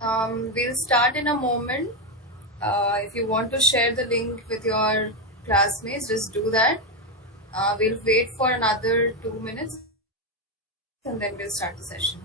We'll start in a moment. If you want to share the link with your classmates, just do that. We'll wait for another 2 minutes and then we'll start the session.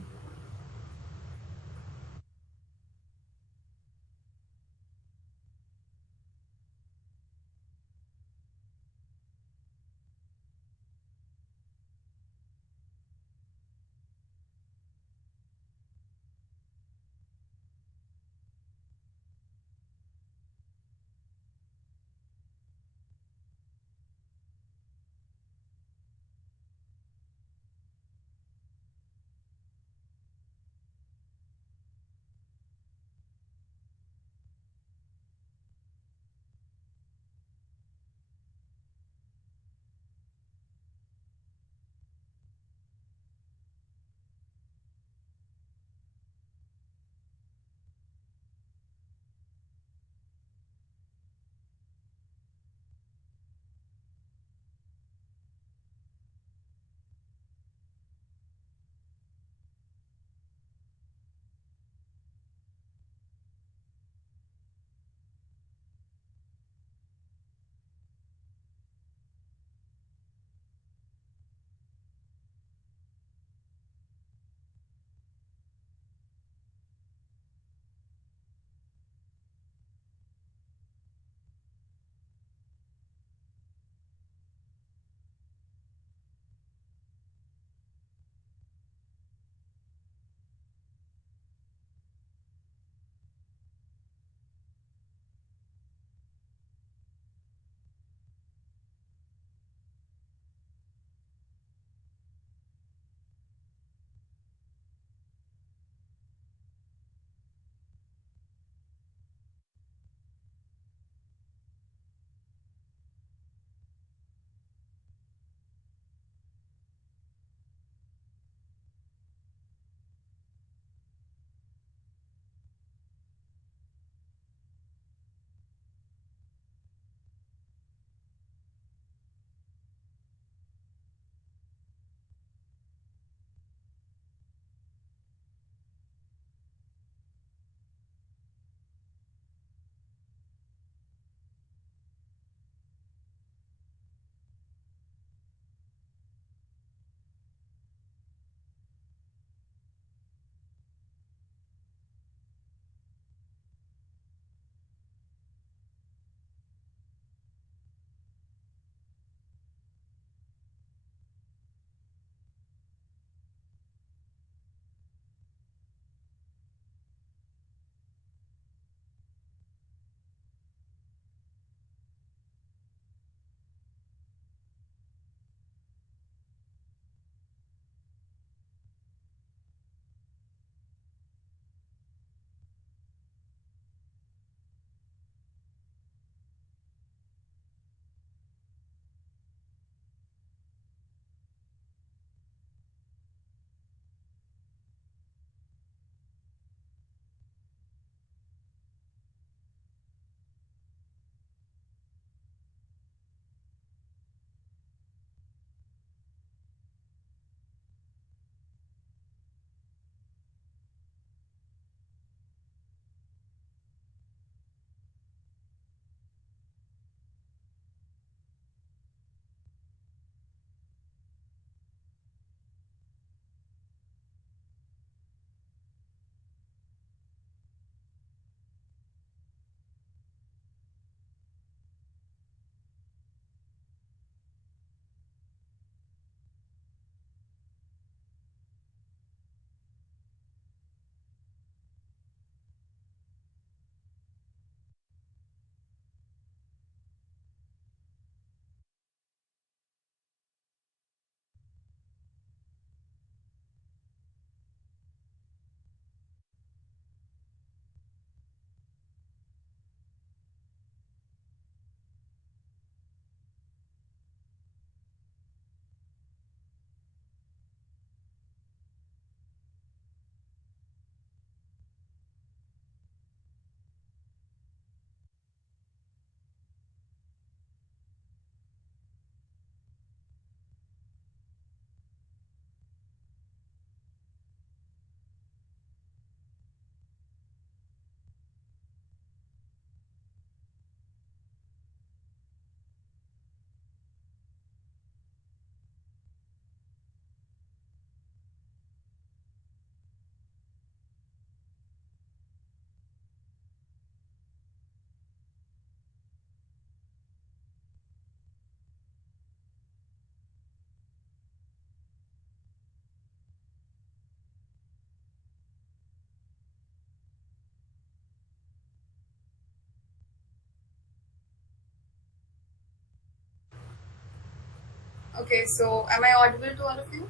Okay, so am I audible to all of you?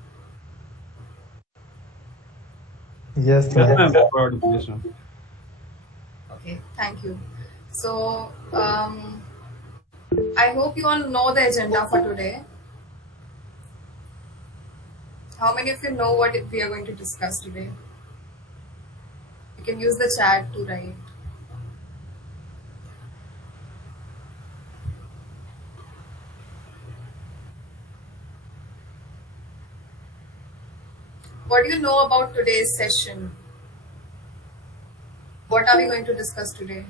Yes, Yes, ma'am. ma'am. Forward, please, ma'am. Okay, thank you. So, I hope you all know the agenda for today. How many of you know what we are going to discuss today? You can use the chat to write. What do you know about today's session? What are we going to discuss today?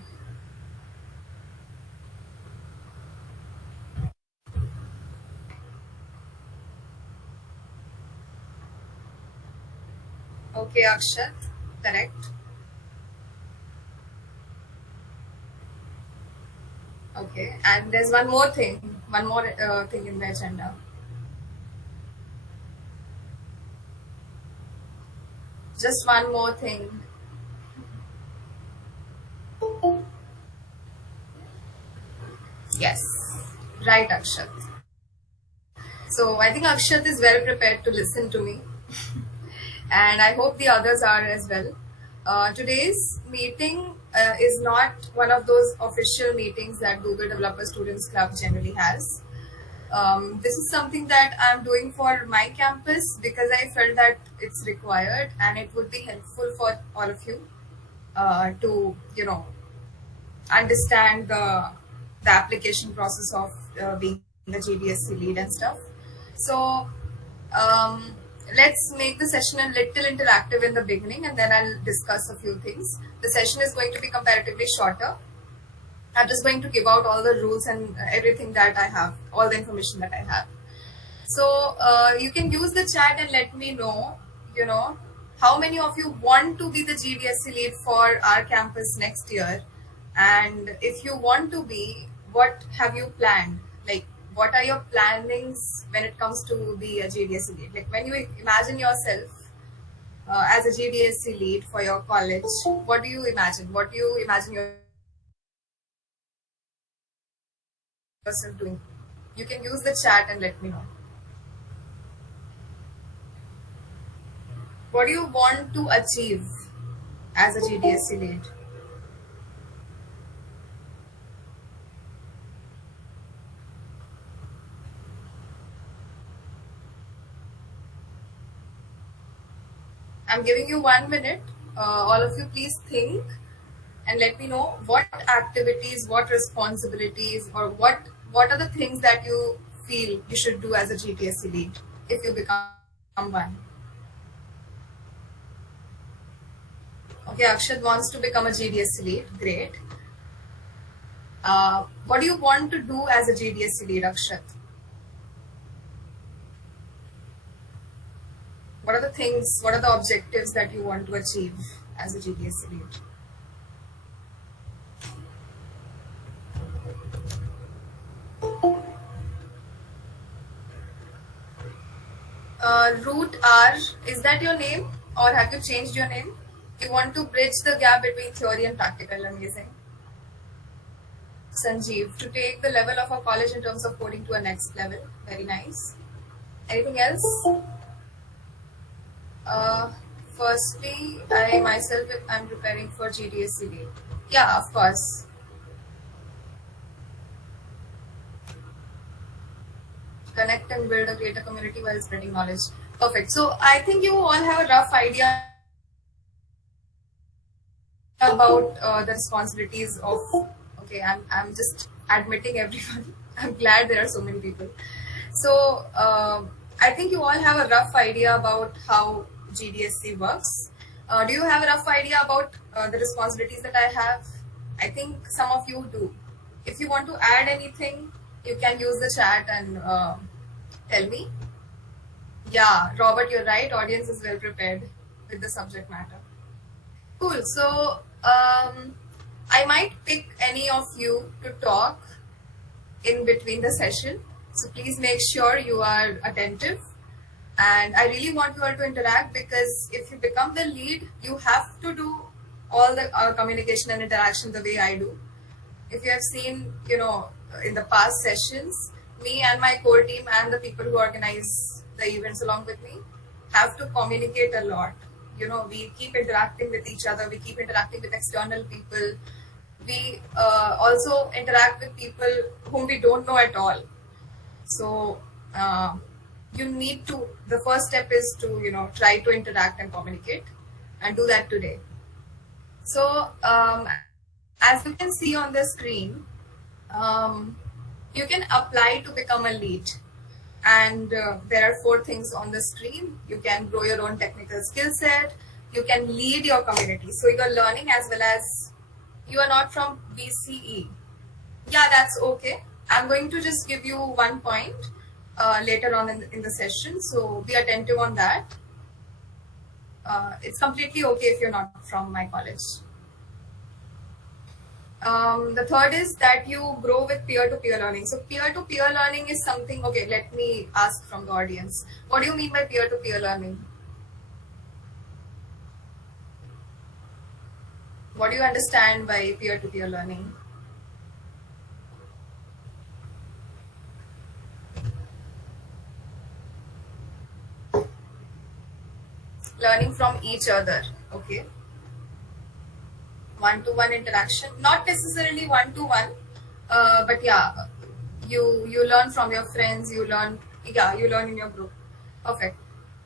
Okay, Akshat, correct. Okay, and there's one more thing in the agenda. Just one more thing. Yes, right, Akshat. So I think Akshat is well prepared to listen to me, and I hope the others are as well. Today's meeting is not one of those official meetings that Google Developer Students Club generally has. This is something that I'm doing for my campus because I felt that it's required and it would be helpful for all of you to, understand the application process of being the GDSC lead and stuff. So um, let's make the session a little interactive in the beginning, and then I'll discuss a few things. The session is going to be comparatively shorter. I'm just going to give out all the rules and everything that I have, all the information that I have. So you can use the chat and let me know, you know, how many of you want to be the GDSC lead for our campus next year, and if you want to be, what have you planned? Like, what are your plannings when it comes to be a GDSC lead? Like, when you imagine yourself as a GDSC lead for your college, what do you imagine? What do you imagine yourself doing? You can use the chat and let me know. What do you want to achieve as a GDSC lead? I'm giving you 1 minute. All of you, please think and let me know what activities, what responsibilities, or what are the things that you feel you should do as a GDSC lead if you become one. Okay, Akshat wants to become a GDSC lead. Great. What do you want to do as a GDSC lead, Akshat? What are the things, what are the objectives that you want to achieve as a GDSC lead? Root R, is that your name or have you changed your name? You want to bridge the gap between theory and practical. Amazing. Sanjeev, to take the level of our college in terms of coding to a next level. Very nice. Anything else? Uh, Firstly, I myself am preparing for GDSC lead. Yeah, of course. Connect and build a greater community while spreading knowledge. Perfect. So I think you all have a rough idea about the responsibilities of. Okay, I'm just admitting everyone. I'm glad there are so many people. So I think you all have a rough idea about how GDSC works. Do you have a rough idea about the responsibilities that I have? I think some of you do. If you want to add anything, you can use the chat and tell me. Yeah, Robert, you're right. Audience is well prepared with the subject matter. Cool. So I might pick any of you to talk in between the session. So please make sure you are attentive. And I really want you all to interact because if you become the lead, you have to do all the communication and interaction the way I do. If you have seen, in the past sessions, me and my core team and the people who organize the events along with me have to communicate a lot. We keep interacting with each other, we keep interacting with external people, we also interact with people whom we don't know at all. So the first step is to try to interact and communicate, and do that today. So as you can see on the screen, you can apply to become a lead, and there are 4 things on the screen. You can grow your own technical skill set, you can lead your community, so you're learning as well as you are not from BCE. Yeah, that's okay. I'm going to just give you 1 point later on in the session, so be attentive on that. It's completely okay if you're not from my college. The third is that you grow with peer-to-peer learning. So peer-to-peer learning is something, okay, let me ask from the audience. What do you mean by peer-to-peer learning? What do you understand by peer-to-peer learning? Learning from each other, okay. One-to-one interaction, not necessarily one-to-one, but yeah, you learn from your friends, you learn in your group. Perfect.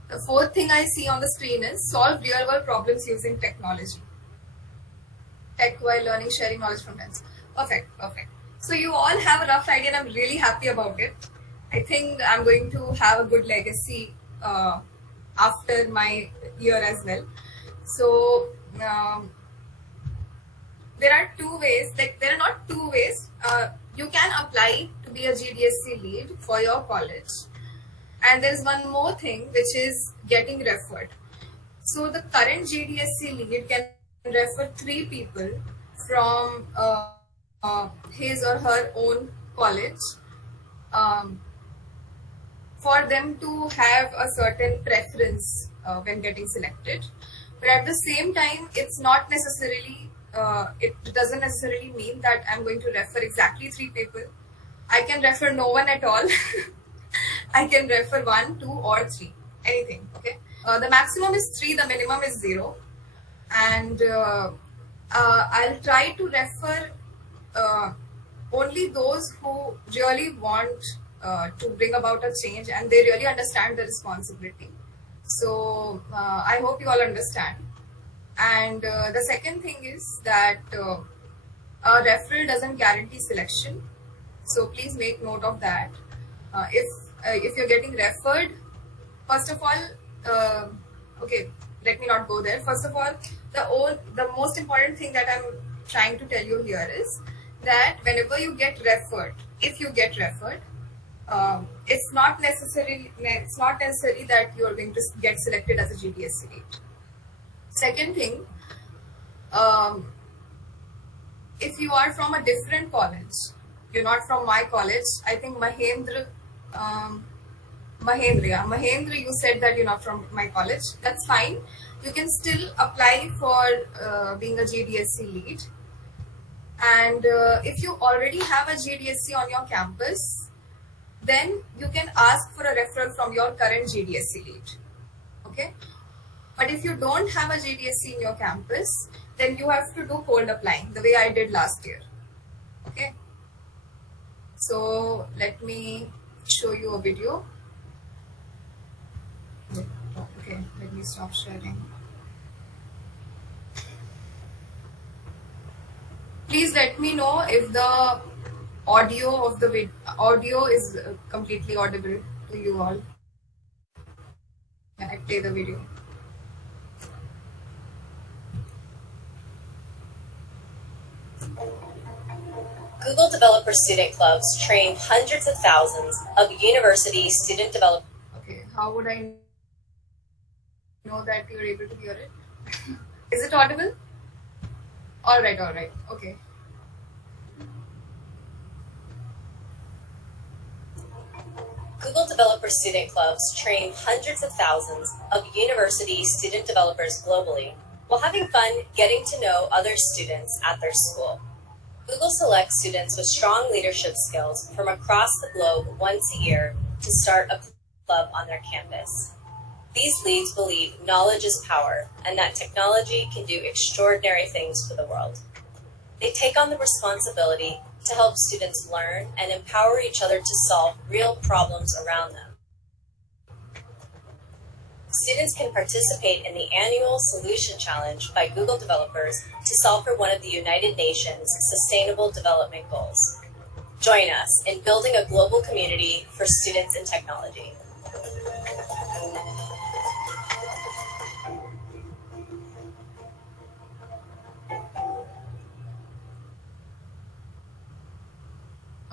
The 4th thing I see on the screen is solve real-world problems using technology. Tech while learning, sharing knowledge from friends. Perfect. So you all have a rough idea, and I'm really happy about it. I think I'm going to have a good legacy after my year as well. So there are 2 ways, there are not 2 ways. You can apply to be a GDSC lead for your college, and there's one more thing, which is getting referred. So the current GDSC lead can refer 3 people from his or her own college, for them to have a certain preference when getting selected. But at the same time, it's not necessarily, it doesn't necessarily mean that I'm going to refer exactly 3 people. I can refer no one at all. I can refer 1, 2, or 3, anything, okay? The maximum is 3, the minimum is 0. And I'll try to refer only those who really want to bring about a change, and they really understand the responsibility. So I hope you all understand. And the second thing is that a referral doesn't guarantee selection, so please make note of that. If you're getting referred, first of all, okay, let me not go there. First of all, the most important thing that I'm trying to tell you here is that whenever you get referred, if you get referred, it's not necessary that you are going to get selected as a GDSC lead. Second thing, if you are from a different college, you're not from my college. I think Mahendra, you said that you're not from my college. That's fine. You can still apply for being a GDSC lead. And if you already have a GDSC on your campus, then you can ask for a referral from your current GDSC lead. Okay? But if you don't have a GDSC in your campus, then you have to do cold applying, the way I did last year. Okay? So let me show you a video. Okay, let me stop sharing. Please let me know if the audio of the audio is completely audible to you all. Yeah, I play the video. Google Developer Student Clubs train hundreds of thousands of university student developers. Okay, how would I know that you're able to hear it? Is it audible? All right, okay. Google Developer Student Clubs train hundreds of thousands of university student developers globally while having fun getting to know other students at their school. Google selects students with strong leadership skills from across the globe once a year to start a club on their campus. These leads believe knowledge is power and that technology can do extraordinary things for the world. They take on the responsibility to help students learn and empower each other to solve real problems around them. Students can participate in the annual Solution Challenge by Google developers to solve for one of the United Nations Sustainable Development Goals. Join us in building a global community for students in technology.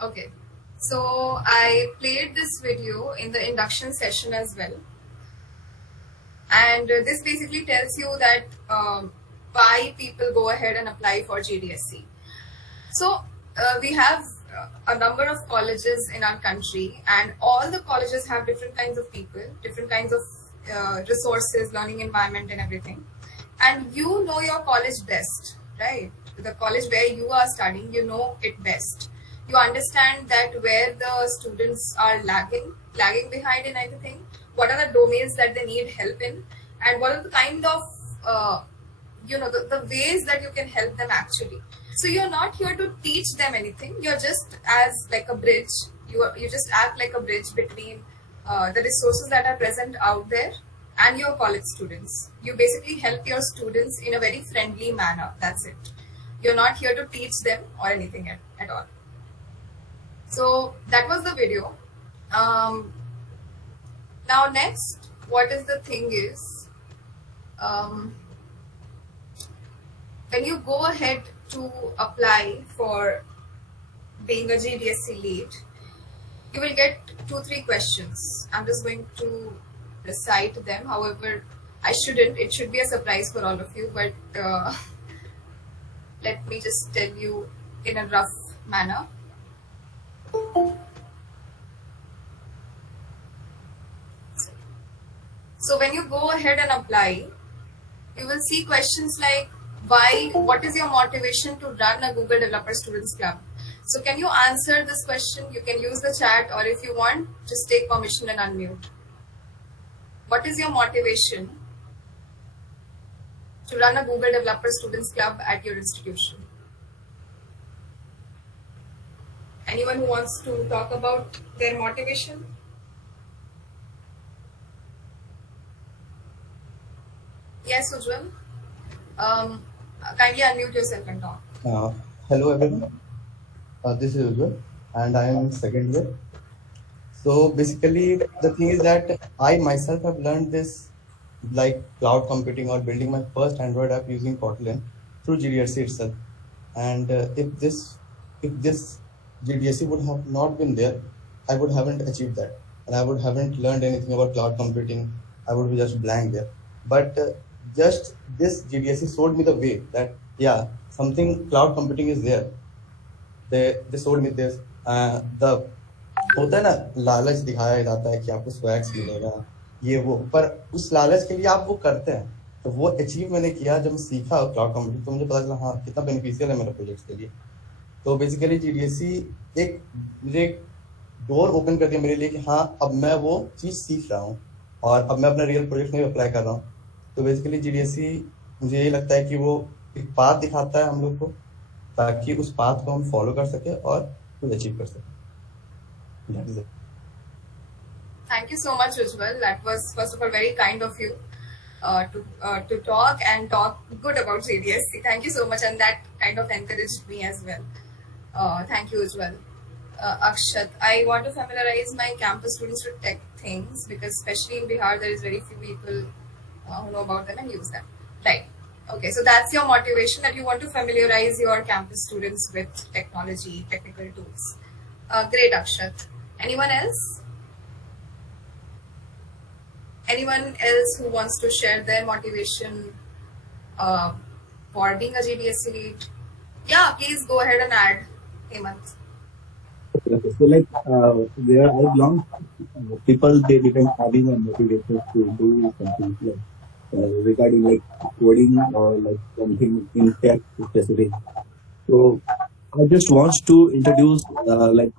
Okay, so I played this video in the induction session as well. And this basically tells you that why people go ahead and apply for GDSC. So we have a number of colleges in our country, and all the colleges have different kinds of people, different kinds of resources, learning environment and everything. And you know your college best, right? The college where you are studying, you know it best. You understand that where the students are lagging behind in anything, what are the domains that they need help in, and what are the kind of the ways that you can help them actually. So you're not here to teach them anything, you're just as like a bridge, you just act like a bridge between the resources that are present out there and your college students. You basically help your students in a very friendly manner, that's it. You're not here to teach them or anything at all. So that was the video. Now next, what is the thing is, when you go ahead to apply for being a GDSC lead, you will get 2-3 questions. I'm just going to recite them. However, I shouldn't. It should be a surprise for all of you, but let me just tell you in a rough manner. So when you go ahead and apply, you will see questions like, what is your motivation to run a Google Developer Students Club? So can you answer this question? You can use the chat, or if you want, just take permission and unmute. What is your motivation to run a Google Developer Students Club at your institution? Anyone who wants to talk about their motivation? Yes, Ujjwal. Kindly unmute yourself and talk. Hello everyone. This is Ujjwal and I am second year. So basically the thing is that I myself have learned this like cloud computing or building my first Android app using Kotlin through GDSC itself. And if this GDSC would have not been there, I would haven't achieved that, and I would haven't learned anything about cloud computing. I would be just blank there. But just this GDSC showed me the way that yeah, something cloud computing is there. They showed me this. The होता है ना, लालच दिखाया जाता है कि आपको swags मिलेगा ये वो, पर उस लालच के लिए आप वो करते हैं. तो वो अचीव मैंने किया जब मैं सीखा क्लाउड कंप्यूटिंग, तो मुझे पता चला हाँ कितना बेनिफिशियल है मेरे प्रोजेक्ट्स के लिए. तो बेसिकली GDSC मुझे एक डोर ओपन कर दिया मेरे लिए कि हाँ अब मैं वो चीज़ सीख रहा हूँ और अब मैं अपने रियल प्रोजेक्ट में अप्लाई कर रहा हूँ. तो बेसिकली GDSC मुझे यही लगता है कि वो एक पाथ दिखाता है हम लोग को, ताकि उस पाथ को हम फॉलो कर सके और कुछ अचीव कर सके. Thank you so much, Ujjwal. That was first of all very kind of you to talk good about GDSC. Thank you so much, and that kind of encouraged me as well. Thank you, Ujjwal. Akshat, I want to familiarize my campus students with tech things, because especially in Bihar there is very few people who know about them and use them. Right. Okay, so that's your motivation, that you want to familiarize your campus students with technology, technical tools. Great, Akshat. Anyone else? Anyone else who wants to share their motivation for being a GDSC lead? Yeah, please go ahead and add, Hemant. So like where I belong, people they didn't having a motivation to do something like regarding like coding or like something in tech specific. So I just want to introduce like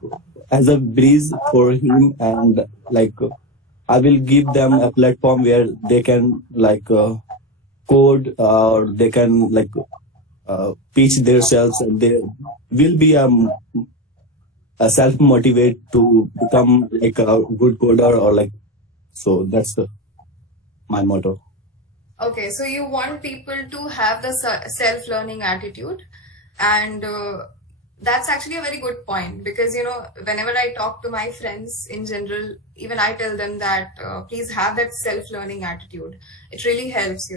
as a breeze for him, and like I will give them a platform where they can like code, or they can like pitch themselves, and they will be a self motivate to become like a good coder, or like, so that's my motto. Okay, so you want people to have the self-learning attitude, and that's actually a very good point, because whenever I talk to my friends in general, even I tell them that please have that self-learning attitude. It really helps.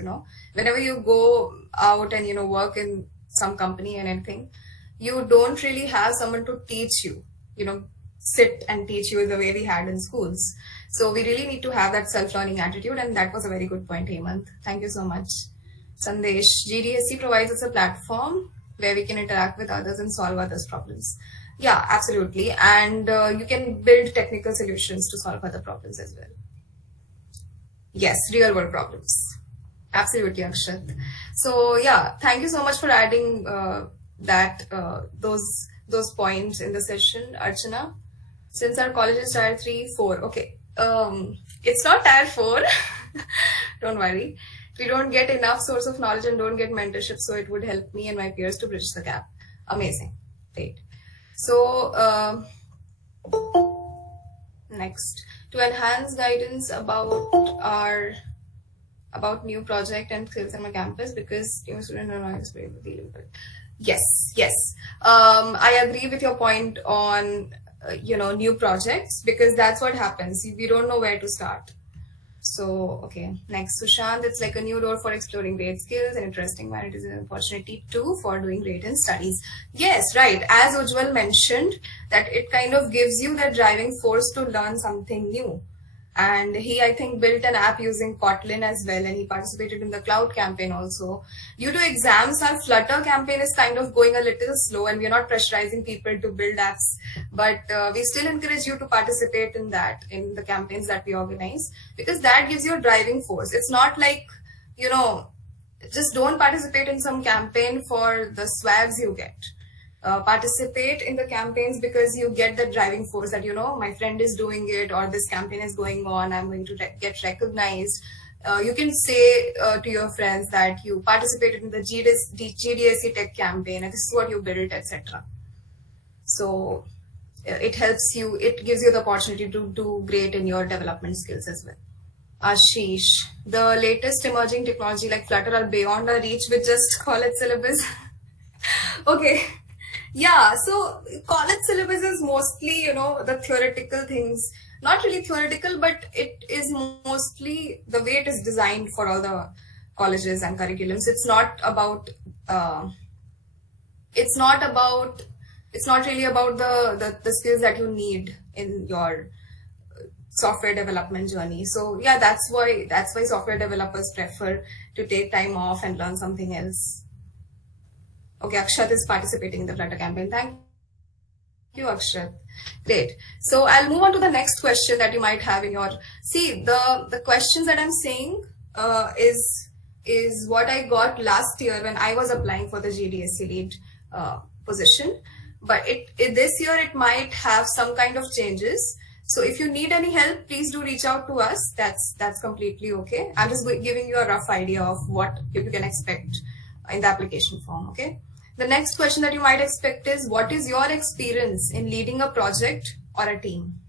Whenever you go out and work in some company and anything, you don't really have someone to teach you. Sit and teach you the way we had in schools. So we really need to have that self-learning attitude, and that was a very good point, Hemant. Thank you so much. Sandesh, GDSC provides us a platform where we can interact with others and solve others' problems. Yeah, absolutely. And you can build technical solutions to solve other problems as well. Yes, real world problems. Absolutely, Akshat. So yeah, thank you so much for adding those points in the session, Archana. Since our college is tier 3, 4. Okay. It's not tier 4. Don't worry. We don't get enough source of knowledge and don't get mentorship, so it would help me and my peers to bridge the gap. Amazing. Great. So next, to enhance guidance about new project and skills on my campus, because new students are not experienced with dealing with it. Yes. I agree with your point on new projects, because that's what happens. We don't know where to start. So okay, next, Sushant. It's like a new door for exploring great skills and interesting one. It is an opportunity too for doing great in studies. Yes, right. As Ujjwal mentioned, that it kind of gives you that driving force to learn something new. And he, I think, built an app using Kotlin as well, and he participated in the cloud campaign also. Due to exams, our Flutter campaign is kind of going a little slow, and we're not pressurizing people to build apps, but we still encourage you to participate in that, in the campaigns that we organize, because that gives you a driving force. It's not like, just don't participate in some campaign for the swags you get. Participate in the campaigns because you get the driving force that, my friend is doing it, or this campaign is going on, I'm going to get recognized. You can say to your friends that you participated in the GDSC tech campaign and this is what you built, etc. So it helps you, it gives you the opportunity to do great in your development skills as well. Ashish, the latest emerging technology like Flutter are beyond our reach with just college syllabus. Okay. Yeah, so college syllabus is mostly, the theoretical things. Not really theoretical, but it is mostly the way it is designed for all the colleges and curriculums. It's not really about the skills that you need in your software development journey. So yeah, that's why software developers prefer to take time off and learn something else. Okay, Akshat is participating in the Flutter campaign. Thank you, Akshat. Great. So I'll move on to the next question that you might have in your... See, the questions that I'm saying is what I got last year when I was applying for the GDSC Lead position. But this year it might have some kind of changes. So if you need any help, please do reach out to us. That's completely okay. I'm just giving you a rough idea of what you can expect in the application form, okay? The next question that you might expect is, what is your experience in leading a project or a team?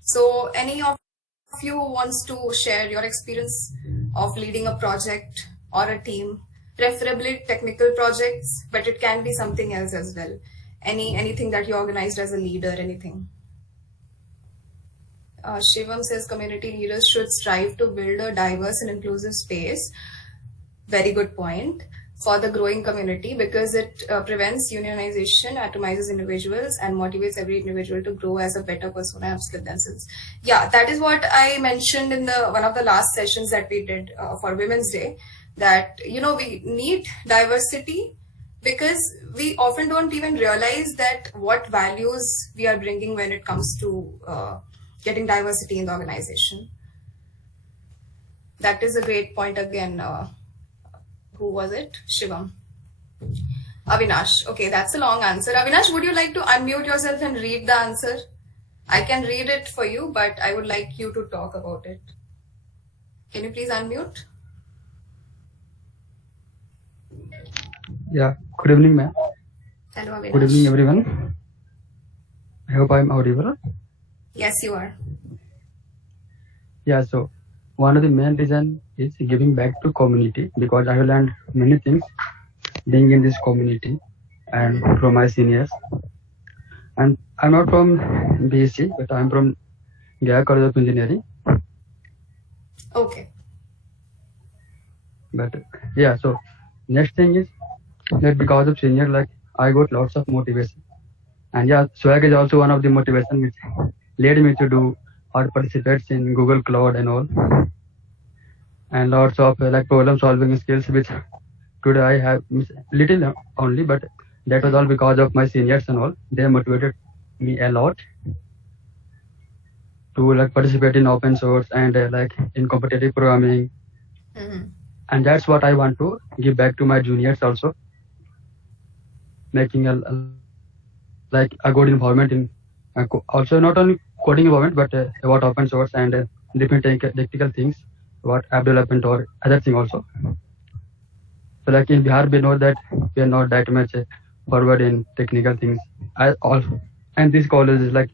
So any of you wants to share your experience of leading a project or a team, preferably technical projects, but it can be something else as well. Anything that you organized as a leader, anything. Shivam says community leaders should strive to build a diverse and inclusive space. Very good point. For the growing community, because it prevents unionization, atomizes individuals, and motivates every individual to grow as a better person and upskill themselves. Yeah, that is what I mentioned in one of the last sessions that we did for Women's Day, that we need diversity, because we often don't even realize that what values we are bringing when it comes to getting diversity in the organization. That is a great point again. Who was it? Shivam. Avinash. Okay, that's a long answer. Avinash, would you like to unmute yourself and read the answer? I can read it for you, but I would like you to talk about it. Can you please unmute? Yeah, good evening, ma'am. Hello, Avinash. Good evening, everyone. I hope I'm audible. Yes, you are. Yeah, so one of the main reason is giving back to community, because I have learned many things being in this community and from my seniors. And I'm not from BSc, but I'm from Gaya College of Engineering. Okay. But yeah, so next thing is that because of senior, like I got lots of motivation. And yeah, swag is also one of the motivation which led me to do or participate in Google Cloud and all. And lots of like problem solving skills which today I have little only, but that was all because of my seniors and all. They motivated me a lot to like participate in open source and like in competitive programming. And that's what I want to give back to my juniors also, making a like a good environment in also not only coding environment, but about open source and different technical things about app development or other thing also. So like in Bihar, we know that we are not that much forward in technical things. And this college is like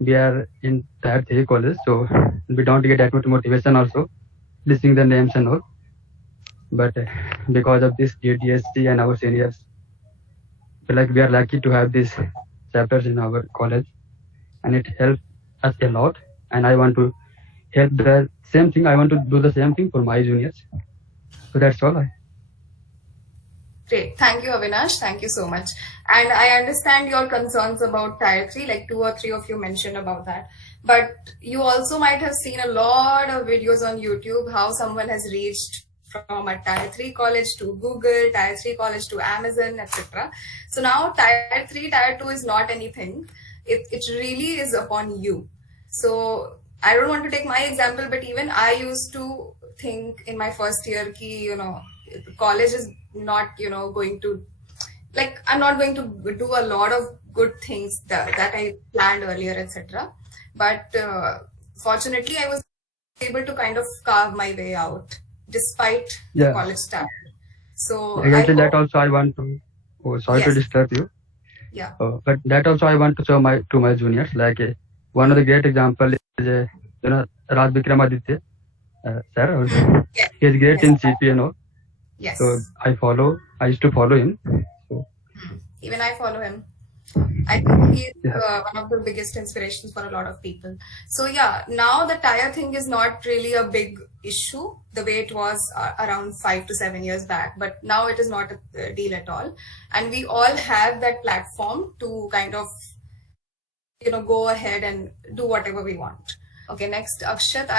we are in tier 3 college, so we don't get that much motivation also listing the names and all. But because of this GDSC and our seniors, so like we are lucky to have these chapters in our college, and it helps us a lot. And I want to help the same thing. I want to do the same thing for my juniors. So that's all. Great. Thank you, Avinash. Thank you so much. And I understand your concerns about tier 3, like 2 or 3 of you mentioned about that. But you also might have seen a lot of videos on YouTube how someone has reached from a tier 3 college to Google, tier 3 college to Amazon, etc. So now tier 3, tier 2 is not anything. It really is upon you. So I don't want to take my example, but even I used to think in my first year ki, college is not, going to, like, I'm not going to do a lot of good things that I planned earlier, etc. But fortunately, I was able to kind of carve my way out despite the college start. So exactly that also I want to. Oh, sorry to disturb you. Yeah. But that also I want to show to my juniors. Like one of the great example is Raj Vikramaditya sir. He is great in CP and all. Yes. So I used to follow him. So. Even I follow him. I think he is one of the biggest inspirations for a lot of people. So yeah, now the tier thing is not really a big issue the way it was around 5 to 7 years back, but now it is not a deal at all. And we all have that platform to kind of, go ahead and do whatever we want. Okay, next, Akshat,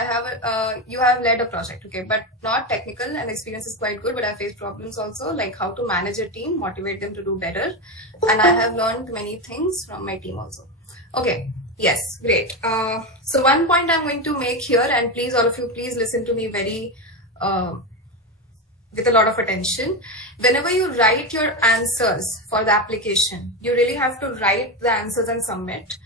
you have led a project, okay, but not technical, and experience is quite good, but I faced problems also, like how to manage a team, motivate them to do better, and I have learned many things from my team also. Okay, yes, great. So one point I'm going to make here, and please, all of you, please listen to me very with a lot of attention. Whenever you write your answers for the application, you really have to write the answers and submit.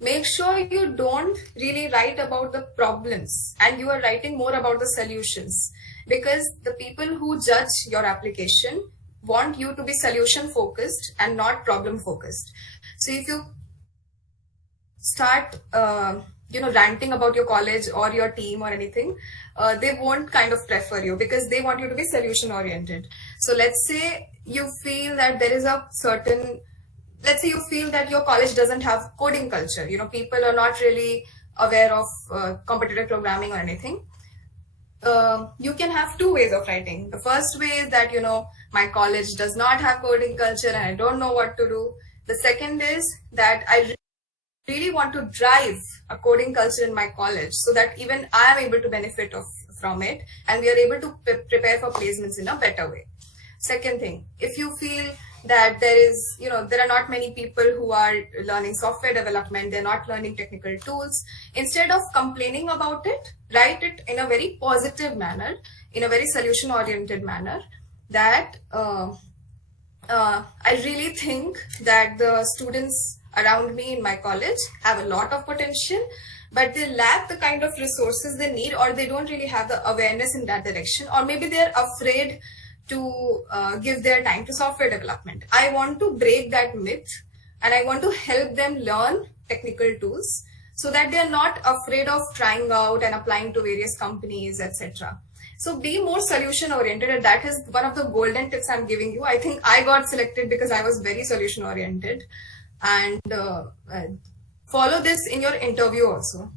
Make sure you don't really write about the problems and you are writing more about the solutions, because the people who judge your application want you to be solution focused and not problem focused. So if you start ranting about your college or your team or anything, they won't kind of prefer you because they want you to be solution oriented. So let's say you feel that there is a certain, let's say you feel that your college doesn't have coding culture, people are not really aware of competitive programming or anything. You can have two ways of writing. The first way is that, my college does not have coding culture and I don't know what to do. The second is that I really want to drive a coding culture in my college so that even I am able to benefit from it and we are able to prepare for placements in a better way. Second thing, if you feel that there are not many people who are learning software development, they're not learning technical tools, instead of complaining about it, write it in a very positive manner, in a very solution oriented manner, that I really think that the students around me in my college have a lot of potential, but they lack the kind of resources they need, or they don't really have the awareness in that direction, or maybe they're afraid to give their time to software development. I want to break that myth, and I want to help them learn technical tools so that they're not afraid of trying out and applying to various companies, etc. So be more solution oriented, and that is one of the golden tips I'm giving you. I think I got selected because I was very solution oriented, and follow this in your interview also,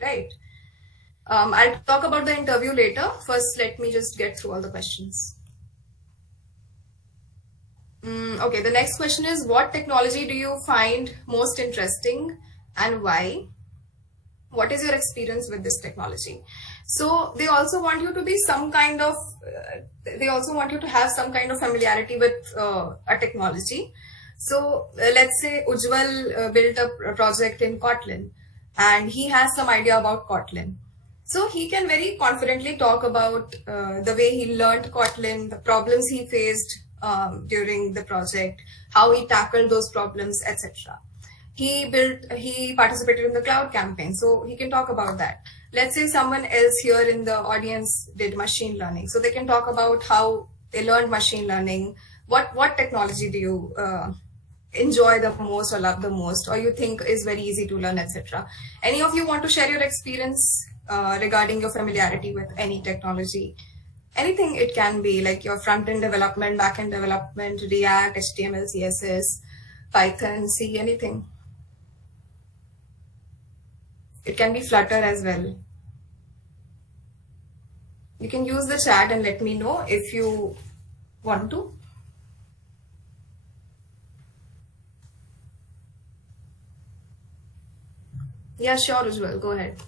right? I'll talk about the interview later. First, let me just get through all the questions. Okay, the next question is, what technology do you find most interesting and why? What is your experience with this technology? So they also want you to be some kind of, they also want you to have some kind of familiarity with a technology. So let's say Ujjwal built a project in Kotlin, and he has some idea about Kotlin. So he can very confidently talk about the way he learned Kotlin, the problems he faced during the project, how he tackled those problems, etc. He participated in the cloud campaign, so he can talk about that. Let's say someone else here in the audience did machine learning, so they can talk about how they learned machine learning. What technology do you enjoy the most or love the most, or you think is very easy to learn, etc. Any of you want to share your experience regarding your familiarity with any technology? Anything it can be, like your front-end development, back-end development, React, HTML, CSS, Python, C, anything. It can be Flutter as well. You can use the chat and let me know if you want to. Yeah, sure, Ujjwal, go ahead.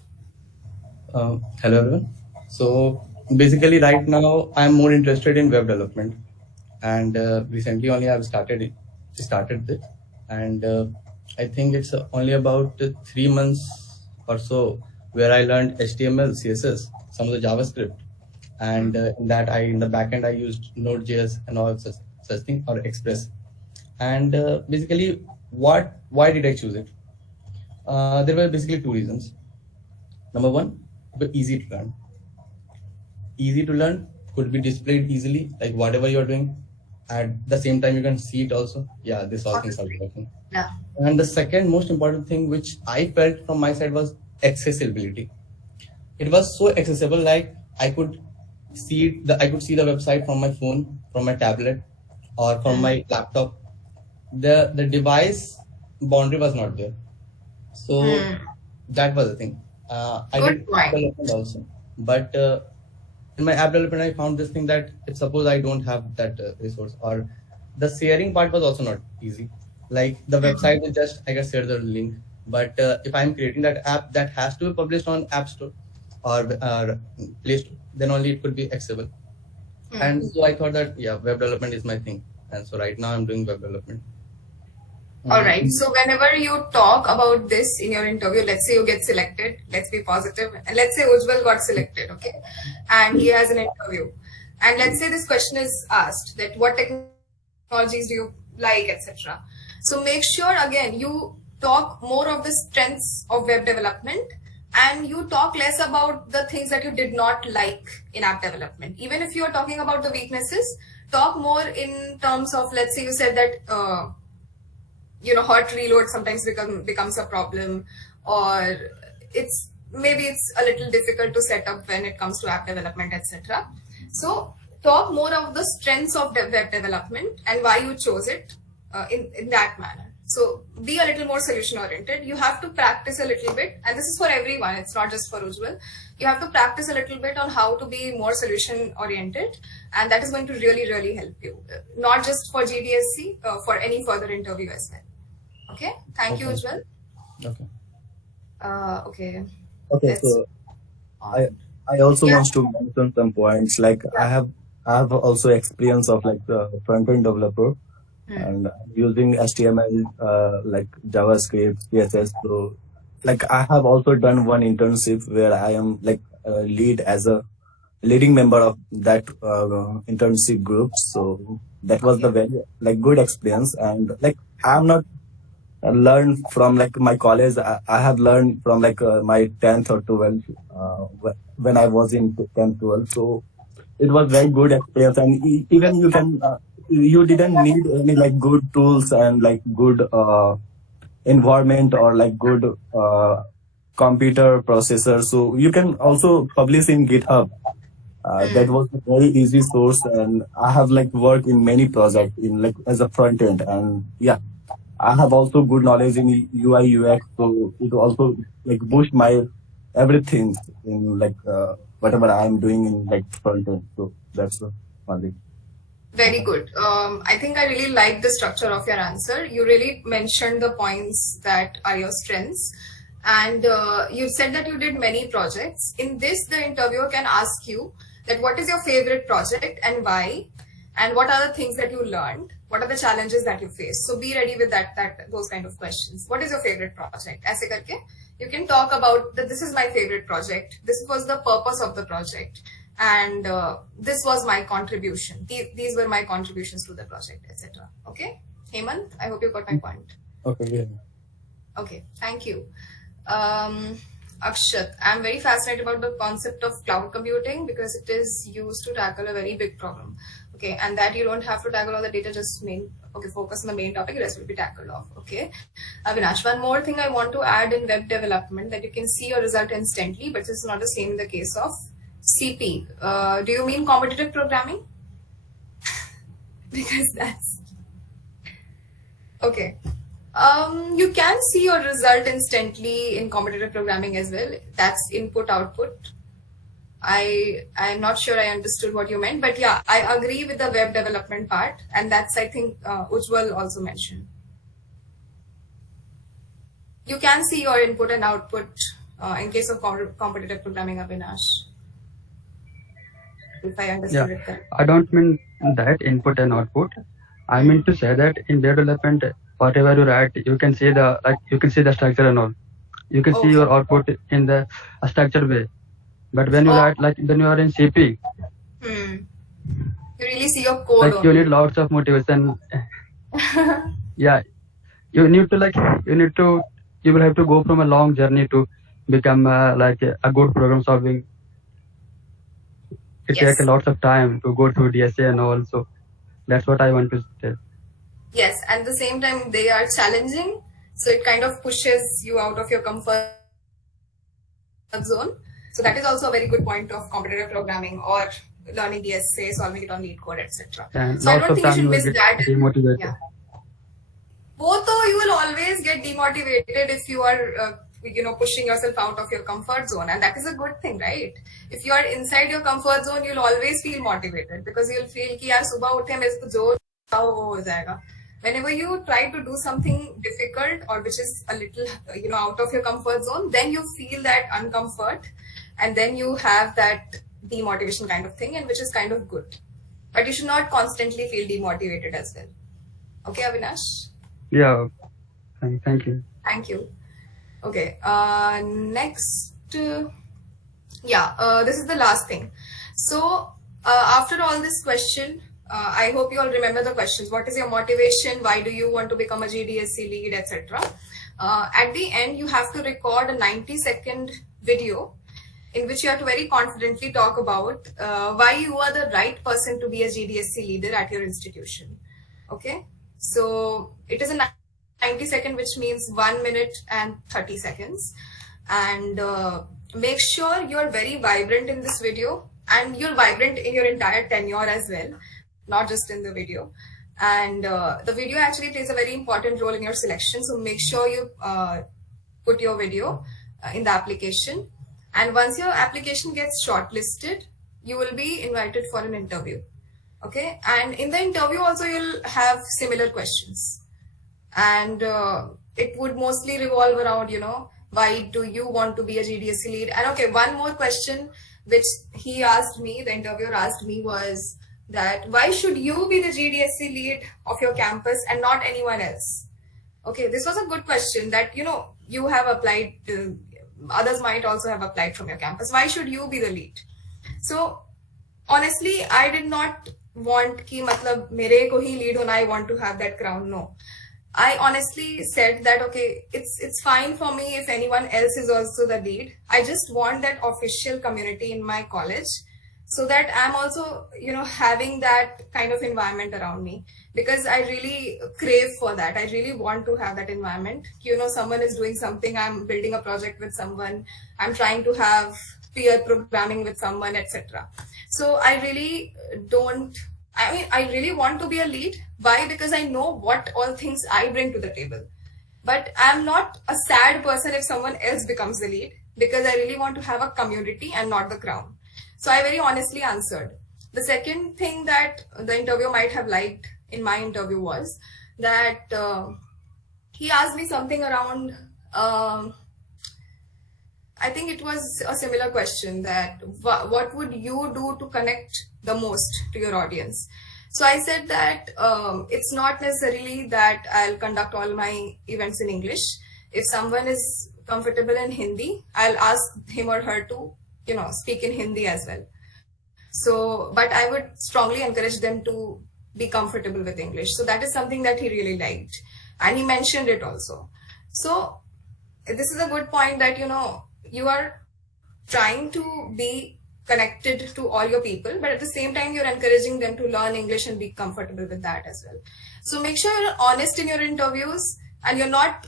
Hello everyone. So basically right now I'm more interested in web development, and recently only I've started it, and I think it's only about 3 months or so where I learned HTML, CSS, some of the JavaScript, and in the backend I used Node.js and all such thing, or Express. And basically, why did I choose it? There were basically two reasons. Number one, easy to learn. Easy to learn, could be displayed easily, like whatever you're doing. At the same time, you can see it also. Yeah, this all things are working. Yeah. And the second most important thing which I felt from my side was accessibility. It was so accessible, like I could see the website from my phone, from my tablet, or from my laptop. The device boundary was not there. So that was the thing. I Good did point. app development also, but in my app development, I found this thing that if suppose I don't have that resource, or the sharing part was also not easy. Like the website is just, I can share the link, but if I'm creating that app that has to be published on App Store or Play Store, then only it could be accessible. And so I thought that web development is my thing, and so right now I'm doing web development. All right. So whenever you talk about this in your interview, let's say you get selected, let's be positive, and let's say Ujjwal got selected, okay, and he has an interview, and let's say this question is asked that what technologies do you like, etc. So make sure again you talk more of the strengths of web development, and you talk less about the things that you did not like in app development. Even if you are talking about the weaknesses, talk more in terms of, let's say you said that hot reload sometimes becomes a problem, or it's a little difficult to set up when it comes to app development, etc. So talk more of the strengths of web development and why you chose it in that manner. So be a little more solution oriented. You have to practice a little bit, and this is for everyone, it's not just for Ujjwal. You have to practice a little bit on how to be more solution oriented, and that is going to really help you, not just for GDSC, for any further interview as well. Okay, thank you, Ujjwal. Okay. Okay. Okay, so I also want to mention some points. Like I have also experience of like the front end developer and using HTML, like JavaScript, CSS. So like I have also done one internship where I am like leading member of that internship group. So that was the Okay. very like good experience. And like I'm not learned from like my college. I have learned from like my 10th or 12th when I was in 10th 12th. So it was very good experience, and even you can you didn't need any like good tools and like good environment or like good computer processor, so you can also publish in GitHub. That Hmm. was a very easy source, and I have like worked in many projects in like as a front end. And yeah, I have also good knowledge in UI UX, so it also like boost my everything in like whatever I am doing in like front end. So that's one thing. Very good. I think I really like the structure of your answer. You really mentioned the points that are your strengths. And you said that you did many projects. In this, the interviewer can ask you that what is your favorite project and why, and what are the things that you learned, what are the challenges that you face. So be ready with those kind of questions. What is your favorite project? ऐसे करके you can talk about that. This is my favorite project. This was the purpose of the project, and this was my contribution. These were my contributions to the project, etc. Okay, Hemant, I hope you got my point. Okay, yeah. Okay, thank you. Akshat, I'm very fascinated about the concept of cloud computing because it is used to tackle a very big problem. Okay, and that you don't have to tackle all the data, just focus on the main topic, the rest will be tackled off. Okay, Avinash, one more thing I want to add in web development, that you can see your result instantly, but it's not the same in the case of CP. Do you mean competitive programming? Because that's okay. You can see your result instantly in competitive programming as well. That's input output. I'm not sure I understood what you meant, but yeah, I agree with the web development part, and that's I think Ujjwal also mentioned. You can see your input and output in case of competitive programming, Avinash, if I Yeah, understood it correctly. I don't mean that input and output. I mean to say that in web development, whatever you write, you can see the structure and all. You can see Okay. your output in the structured way. But when you Oh, write, like when you are in CP, hmm. You really see your code like you only. need lots of motivation. Yeah, you need to you will have to go from a long journey to become like a good program solving. It takes a Yes. lots of time to go through DSA and all. So that's what I want to say. Yes, at the same time, they are challenging. So it kind of pushes you out of your comfort zone. So that is also a very good point of competitive programming or learning DSA, solving it on lead code, etc. And So I lots don't of think you time should you will miss get that. demotivated. Yeah. Both, though, you will always get demotivated if you are pushing yourself out of your comfort zone, and that is a good thing, right? If you are inside your comfort zone, you'll always feel motivated because you'll feel कि यार सुबह उठे मेरे को जो चाहो वो हो जाएगा. Whenever you try to do something difficult or which is a little out of your comfort zone, then you feel that uncomfort, and then you have that demotivation kind of thing, and which is kind of good. But you should not constantly feel demotivated as well. Okay, Avinash? Yeah, thank you. Thank you. Okay. Next. This is the last thing. So, after all this question, I hope you all remember the questions. What is your motivation? Why do you want to become a GDSC lead, etc. At the end, you have to record a 90-second video in which you have to very confidently talk about why you are the right person to be a GDSC leader at your institution. Okay. So, it is a 90-second, which means 1 minute and 30 seconds. And make sure you're very vibrant in this video, and you're vibrant in your entire tenure as well, not just in the video. And the video actually plays a very important role in your selection. So make sure you put your video in the application. And once your application gets shortlisted, you will be invited for an interview. Okay. And in the interview also, you'll have similar questions. And it would mostly revolve around, why do you want to be a GDSC lead? And okay, one more question which he asked me, the interviewer asked me, was that why should you be the GDSC lead of your campus and not anyone else? Okay, this was a good question that, you have applied, others might also have applied from your campus. Why should you be the lead? So honestly, I did not want कि मतलब मेरे को ही lead होना, I want to have that crown. No, I honestly said that okay, it's fine for me if anyone else is also the lead. I just want that official community in my college, so that I'm also, you know, having that kind of environment around me, because I really crave for that. I really want to have that environment. You know, someone is doing something, I'm building a project with someone, I'm trying to have peer programming with someone, etc. So I really don't, I mean, I really want to be a lead. Why? Because I know what all things I bring to the table. But I'm not a sad person if someone else becomes the lead, because I really want to have a community and not the crown. So I very honestly answered. The second thing that the interviewer might have liked in my interview was that he asked me something around, I think it was a similar question, that what would you do to connect the most to your audience? So I said that it's not necessarily that I'll conduct all my events in English. If someone is comfortable in Hindi, I'll ask him or her to, you know, speak in Hindi as well. So, but I would strongly encourage them to be comfortable with English. So that is something that he really liked. And he mentioned it also. So this is a good point, that, you know, you are trying to be connected to all your people, but at the same time, you're encouraging them to learn English and be comfortable with that as well. So make sure you're honest in your interviews and you're not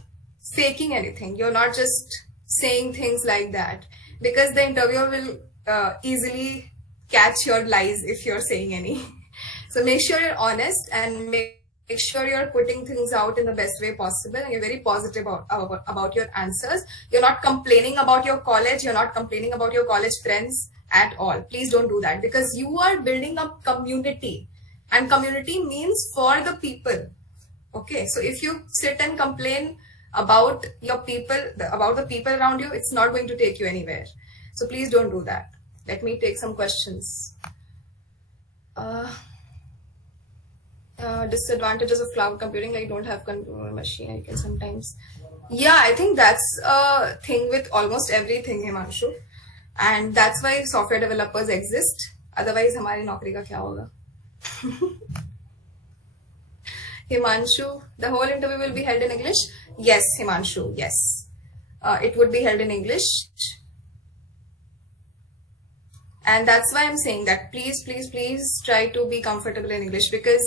faking anything. You're not just saying things like that, because the interviewer will easily catch your lies if you're saying any. So make sure you're honest and make sure you're putting things out in the best way possible, and you're very positive about your answers. You're not complaining about your college. You're not complaining about your college friends at all. Please don't do that, because you are building up community, and community means for the people. Okay, so if you sit and complain about your people, about the people around you, it's not going to take you anywhere. So please don't do that. Let me take some questions. Disadvantages of cloud computing, like don't have control of machine. I can sometimes, yeah, I think that's a thing with almost everything, Himanshu, and that's why software developers exist. Otherwise, हमारी नौकरी का क्या होगा? Himanshu, the whole interview will be held in English. Yes, Himanshu, yes, it would be held in English. And that's why I'm saying that please try to be comfortable in English, because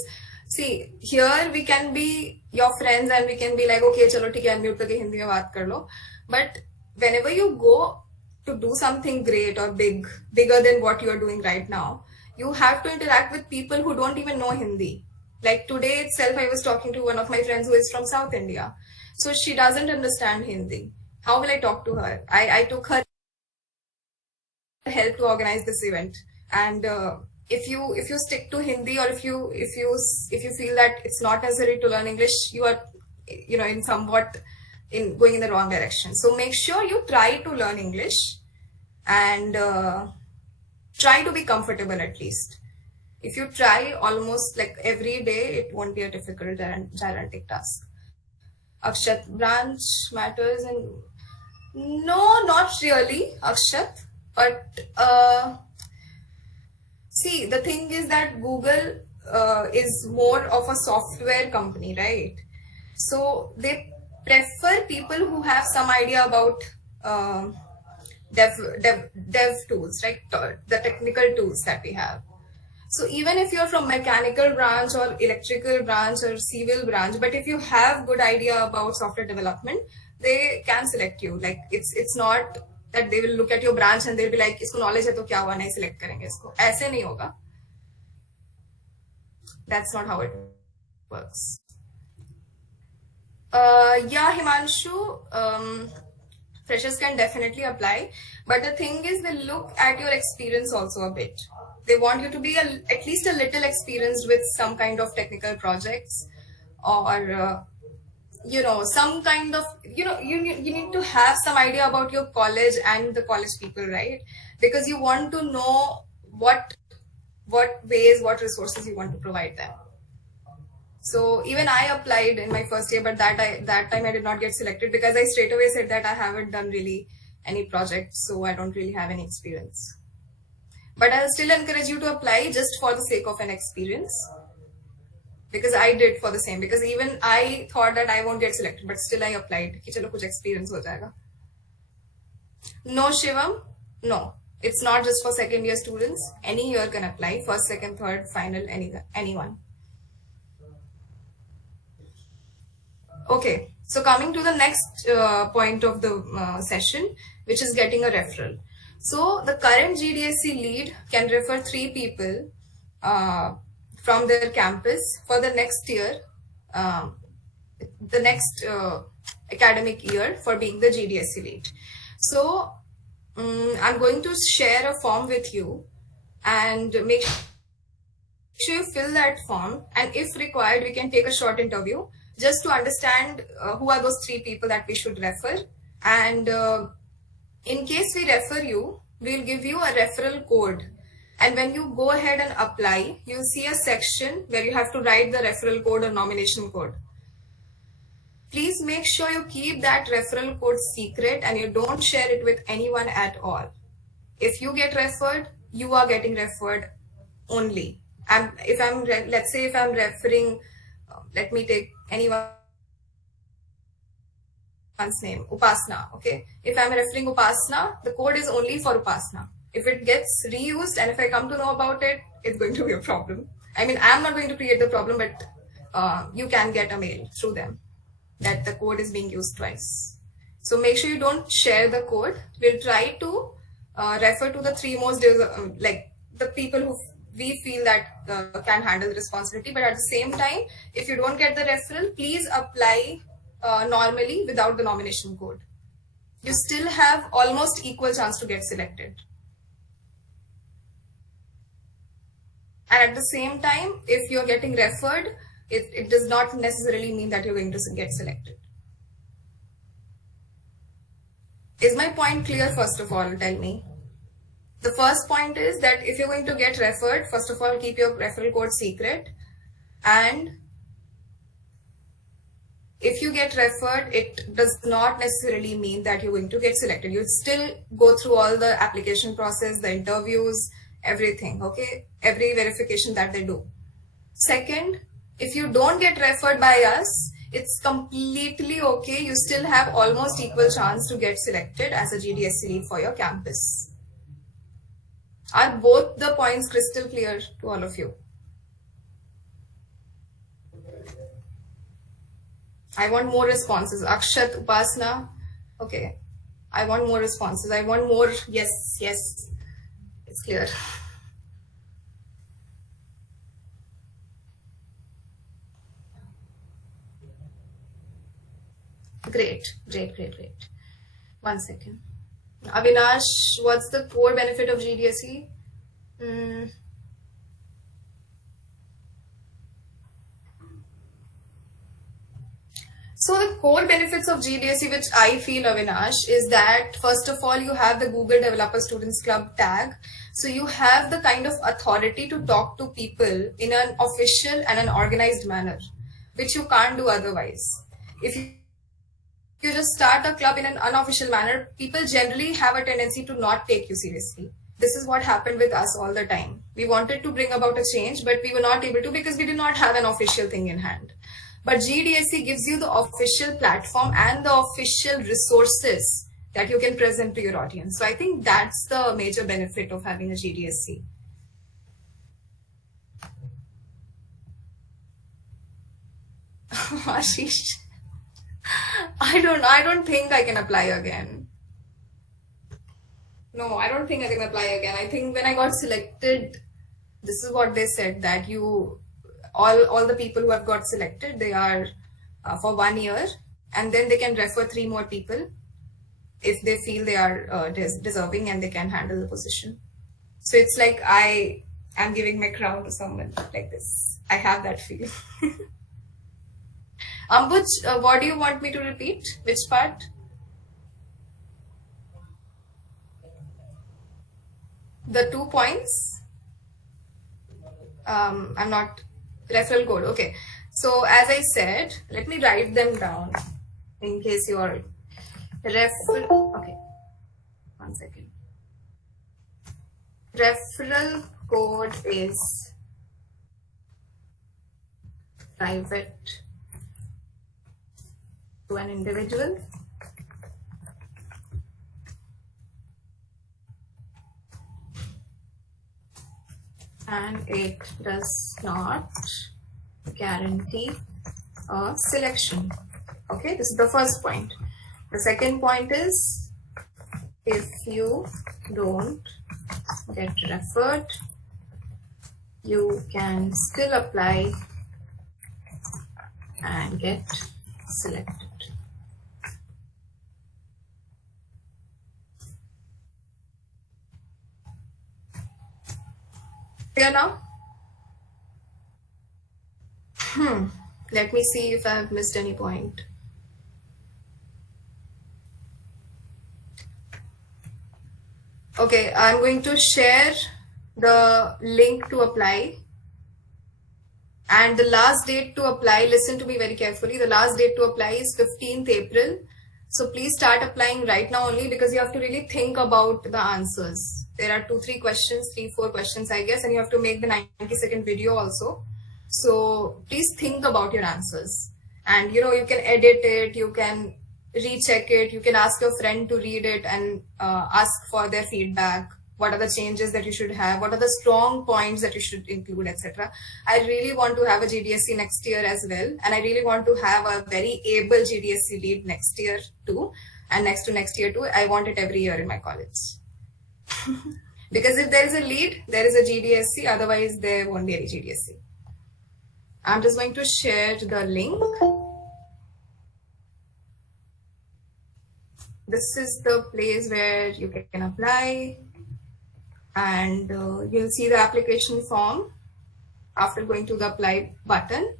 see, here we can be your friends and we can be like, okay, chalo theek hai, unmute karke Hindi mein baat kar lo. But whenever you go to do something great or bigger than what you are doing right now, you have to interact with people who don't even know Hindi. Like today itself, I was talking to one of my friends who is from South India. So she doesn't understand Hindi. How will I talk to her? I took her help to organize this event, and if you stick to Hindi, or if you feel that it's not necessary to learn English, you are, you know, in somewhat in going in the wrong direction. So make sure you try to learn English, and try to be comfortable at least. If you try almost like every day, it won't be a difficult gigantic task. Akshat, branch matters, and no, not really, Akshat. But see, the thing is that Google is more of a software company, right? So they prefer people who have some idea about dev tools, right? The technical tools that we have. So even if you're from mechanical branch or electrical branch or civil branch, but if you have good idea about software development, they can select you. Like it's not that they will look at your branch and they'll be like, isko knowledge hai to kya hua, nahi select karenge isko. Aise nahi hoga. That's not how it works. Yeah, Himanshu, freshers can definitely apply, but the thing is they look at your experience also a bit. They want you to be at least a little experienced with some kind of technical projects, or you know, some kind of, you know, you need to have some idea about your college and the college people, right? Because you want to know what ways, what resources you want to provide them. So even I applied in my first year, but that time I did not get selected, because I straight away said that I haven't done really any projects, so I don't really have any experience. But I'll still encourage you to apply just for the sake of an experience. Because I did for the same. Because even I thought that I won't get selected, but still I applied. कि चलो कुछ experience हो जाएगा. No, Shivam. No. It's not just for second year students. Any year can apply. First, second, third, final, anyone. Okay. So coming to the next point of the session, which is getting a referral. So the current GDSC lead can refer 3 people from their campus for the next year, the next academic year for being the GDSC lead. So I'm going to share a form with you and make sure you fill that form, and if required we can take a short interview just to understand who are those 3 people that we should refer, and in case we refer you, we'll give you a referral code, and when you go ahead and apply, you'll see a section where you have to write the referral code or nomination code. Please make sure you keep that referral code secret and you don't share it with anyone at all. If you get referred, you are getting referred only. And let's say if I'm referring, let me take anyone's name, Upasna, okay? If I'm referring Upasna, the code is only for Upasna. If it gets reused and if I come to know about it, it's going to be a problem. I mean, I'm not going to create the problem, but you can get a mail through them that the code is being used twice. So make sure you don't share the code. We'll try to refer to the 3 most, like the people who we feel that can handle the responsibility. But at the same time, if you don't get the referral, please apply normally without the nomination code. You still have almost equal chance to get selected. And at the same time, if you're getting referred, it does not necessarily mean that you're going to get selected. Is my point clear? First of all, tell me. The first point is that if you're going to get referred, first of all, keep your referral code secret. And if you get referred, it does not necessarily mean that you're going to get selected. You still go through all the application process, the interviews, everything, okay? Every verification that they do. Second, if you don't get referred by us, it's completely okay. You still have almost equal chance to get selected as a GDSC lead for your campus. Are both the points crystal clear to all of you? I want more responses. Akshat, Upasna. Okay. I want more responses. I want more. Yes, yes. It's clear. Great. One second. Avinash, what's the core benefit of GDSC? So the core benefits of GDSC, which I feel, Avinash, is that first of all, you have the Google Developer Students Club tag. So you have the kind of authority to talk to people in an official and an organized manner, which you can't do otherwise. If you just start a club in an unofficial manner, people generally have a tendency to not take you seriously. This is what happened with us all the time. We wanted to bring about a change, but we were not able to because we did not have an official thing in hand. But GDSC gives you the official platform and the official resources that you can present to your audience. So I think that's the major benefit of having a GDSC. Ashish, I don't think I can apply again. No, I don't think I can apply again. I think when I got selected, this is what they said, that all the people who have got selected, they are for 1 year, and then they can refer 3 more people if they feel they are deserving and they can handle the position. So it's like I am giving my crown to someone like this. I have that feeling. Ambuj, what do you want me to repeat? Which part? The 2 points? I'm not... Referral code, okay. So as I said, let me write them down in case you are okay. 1 second. referral code is private to an individual and it does not guarantee a selection. Okay, this is the first point. The second point is, if you don't get referred, you can still apply and get selected. Clear now? Let me see if I've missed any point. Okay, I'm going to share the link to apply. And the last date to apply, listen to me very carefully, the last date to apply is 15th April. So please start applying right now only, because you have to really think about the answers. There are 2-3 questions, 3-4 questions, I guess, and you have to make the 90-second video also. So please think about your answers. And you can edit it, you can recheck it, you can ask your friend to read it and ask for their feedback. What are the changes that you should have? What are the strong points that you should include, etc. I really want to have a GDSC next year as well. And I really want to have a very able GDSC lead next year too. And next to next year too. I want it every year in my college. Because if there is a lead, there is a GDSC. Otherwise, there won't be any GDSC. I'm just going to share the link. This is the place where you can apply. And you'll see the application form after going to the apply button,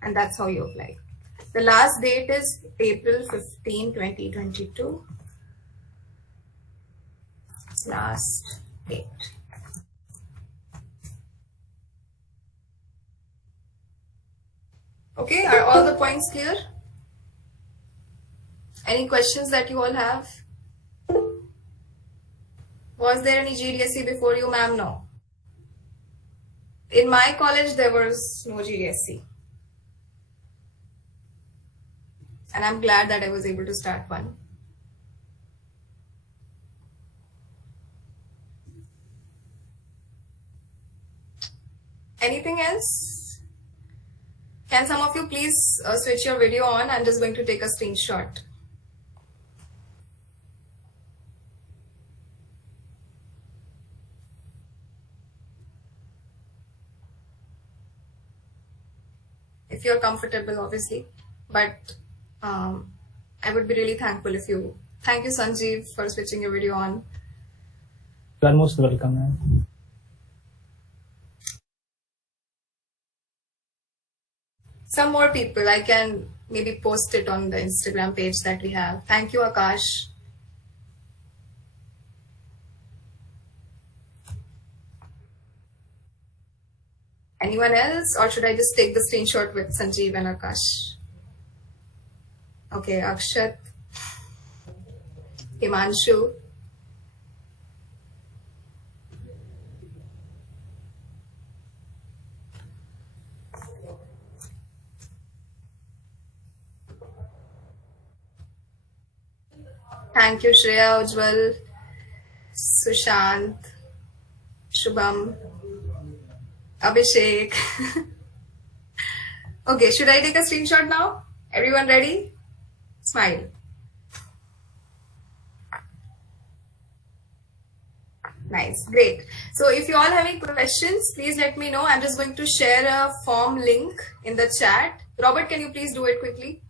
and that's how you apply. The last date is April 15, 2022. Last date. Okay, are all the points clear? Any questions that you all have? Was there any GDSC before you, ma'am? No. In my college, there was no GDSC. And I'm glad that I was able to start one. Anything else? Can some of you please switch your video on? I'm just going to take a screenshot. If you're comfortable, obviously, but I would be really thankful if you. Thank you, Sanjeev, for switching your video on. You are most welcome, ma'am. Some more people, I can maybe post it on the Instagram page that we have. Thank you, Akash. Anyone else, or should I just take the screenshot with Sanjeev and Akash? Okay, Akshat, Himanshu, thank you, Shreya, Ujjwal, Sushant, Shubham, Abhishek. Okay, should I take a screenshot now? Everyone ready? Smile. Nice, great. So if you all have any questions, please let me know. I'm just going to share a form link in the chat. Robert, can you please do it quickly?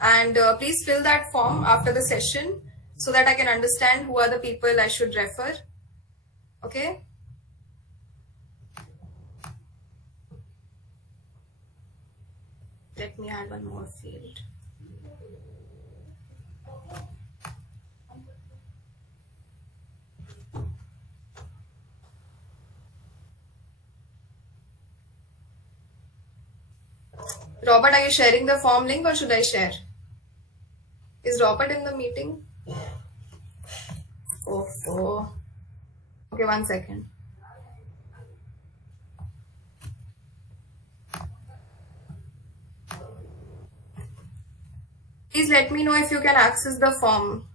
And please fill that form after the session so that I can understand who are the people I should refer. Okay? Let me add one more field. Robert, are you sharing the form link or should I share? Is Robert in the meeting? Oh. Okay, 1 second. Please let me know if you can access the form.